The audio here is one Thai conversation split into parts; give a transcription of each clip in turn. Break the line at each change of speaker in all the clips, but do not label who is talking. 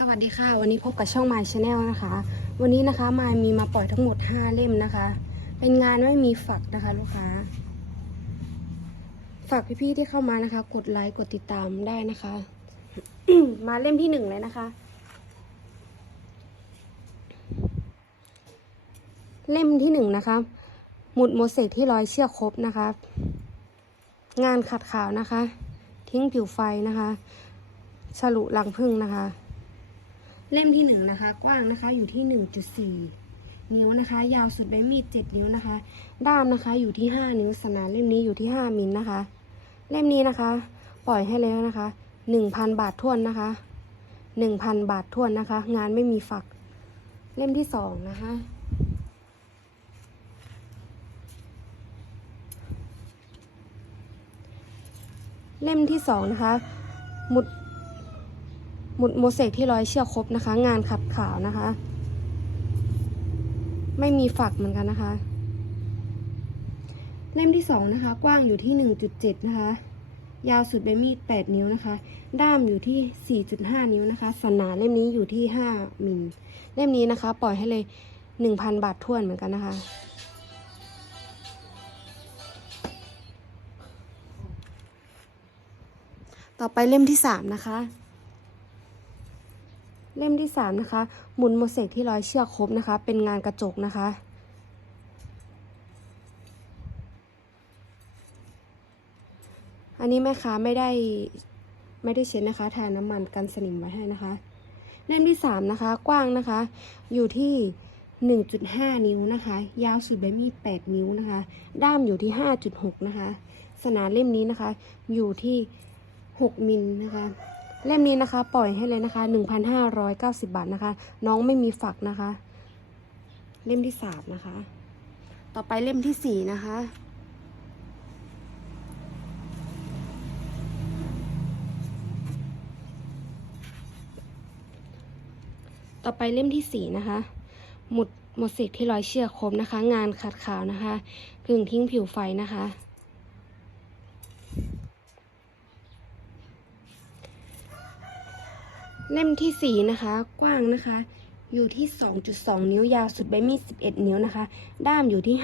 สวัสดีค่ะ วันนี้พบกับช่องมายชาแนลนะคะ วันนี้นะคะมายมีมาปล่อยทั้งหมด 5 เล่มนะคะ เป็นงานไม่มีฝักนะคะ ลูกค้า ฝากพี่ๆที่เข้ามานะคะ กดไลค์กดติดตามได้นะคะ มาเล่มที่หนึ่งเลยนะคะ เล่มที่หนึ่งนะคะ หมุดโมเสกที่ร้อยเชือกครบนะคะ งานขัดขาวนะคะ ทิ้งผิวไฟนะคะ ฉลุรังผึ้งนะคะ เล่มที่หนึ่งนะคะ กว้างนะคะอยู่ที่หนึ่งจุดสี่นิ้วนะคะ ยาวสุดใบมีดเจ็ดนิ้วนะคะ ด้ามนะคะอยู่ที่ห้านิ้วสนานเล่มนี้อยู่ที่ห้ามิลนะคะ เล่มนี้นะคะ ปล่อยให้แล้วนะคะหนึ่งพันบาททวนนะคะหนึ่งพันบาททวนนะคะ งานไม่มีฝัก เล่มที่สองนะคะเล่มที่สองนะคะ หมุด หมุดโมเสกที่ร้อยเชือกครบนะคะ งานขัดขาวนะคะ ไม่มีฝักเหมือนกันนะคะ เล่มที่สองนะคะ กว้างอยู่ที่หนึ่งจุดเจ็ดนะคะ ยาวสุดใบมีดแปดนิ้วนะคะ ด้ามอยู่ที่สี่จุดห้านิ้วนะคะ สันหนาเล่มนี้อยู่ที่ห้ามิลเล่มนี้นะคะ ปล่อยให้เลยหนึ่งพันบาททวนเหมือนกันนะคะต่อไปเล่มที่สามนะคะ เล่มที่สามนะคะ หมุนโมเสกที่ร้อยเชือกครบนะคะ เป็นงานกระจกนะคะ อันนี้แม่ค้าไม่ได้ไม่ได้เช็ดนะคะทาน้ำมันกันสนิมไว้ให้นะคะ เล่มที่สามนะคะ กว้างนะคะ อยู่ที่หนึ่งจุดห้านิ้วนะคะ ยาวสุดใบมีดแปดนิ้วนะคะ ด้ามอยู่ที่ห้าจุดหกนะคะ สนานเล่มนี้นะคะ อยู่ที่หกมิลนะคะ เล่มนี้นะคะปล่อยให้เลยนะคะ 1,590 บาทนะคะ น้องไม่มีฝักนะคะ เล่มที่สามนะคะ ต่อไปเล่มที่สี่นะคะ ต่อไปเล่มที่สี่นะคะ หมุดหมดเสกที่ร้อยเชือกครบนะคะ งานขัดขาวนะคะกึ่งทิ้งผิวไฟนะคะ เล่มที่สี่นะคะ กว้างนะคะ อยู่ที่ 2.2 นิ้วยาวสุดใบมีด11 นิ้วนะคะ ด้ามอยู่ที่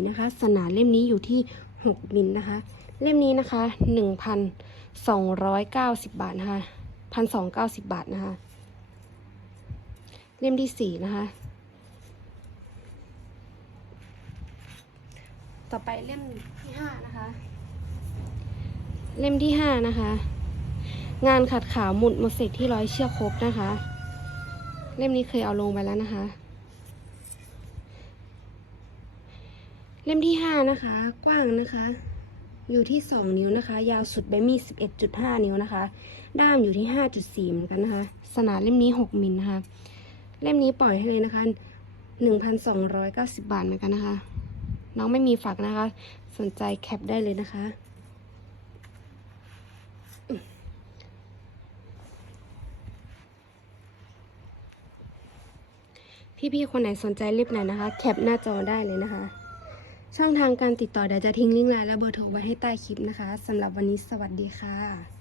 5.4 นะคะ สนานเล่มนี้อยู่ที่ 6มิลนะคะ เล่มนี้นะคะ 1,290 บาทนะคะ1,290 บาทนะคะ เล่มที่สี่นะคะ ต่อไปเล่มที่ห้านะคะ เล่มที่ห้านะคะ งานขัดขาวหมุดโมเสกที่ร้อยเชือกครบนะคะ เล่มนี้เคยเอาลงไปแล้วนะคะ เล่มที่ห้านะคะ กว้างนะคะ อยู่ที่สองนิ้วนะคะ ยาวสุดใบมีดสิบเอ็ดจุดห้านิ้วนะคะ ด้ามอยู่ที่ห้าจุดสี่เหมือนกันนะคะ สนาเล่มนี้หกมิลนะคะ เล่มนี้ปล่อยให้เลยนะคะหนึ่งพันสองร้อยเก้าสิบบาทเหมือนกันนะคะ น้องไม่มีฝากนะคะ สนใจแคปได้เลยนะคะ พี่ๆคนไหนสนใจรีบไหนนะคะ แคปหน้าจอได้เลยนะคะ ช่องทางการติดต่อเดี๋ยวจะทิ้งลิงก์ไลน์และเบอร์โทรไว้ให้ใต้คลิปนะคะสำหรับวันนี้สวัสดีค่ะ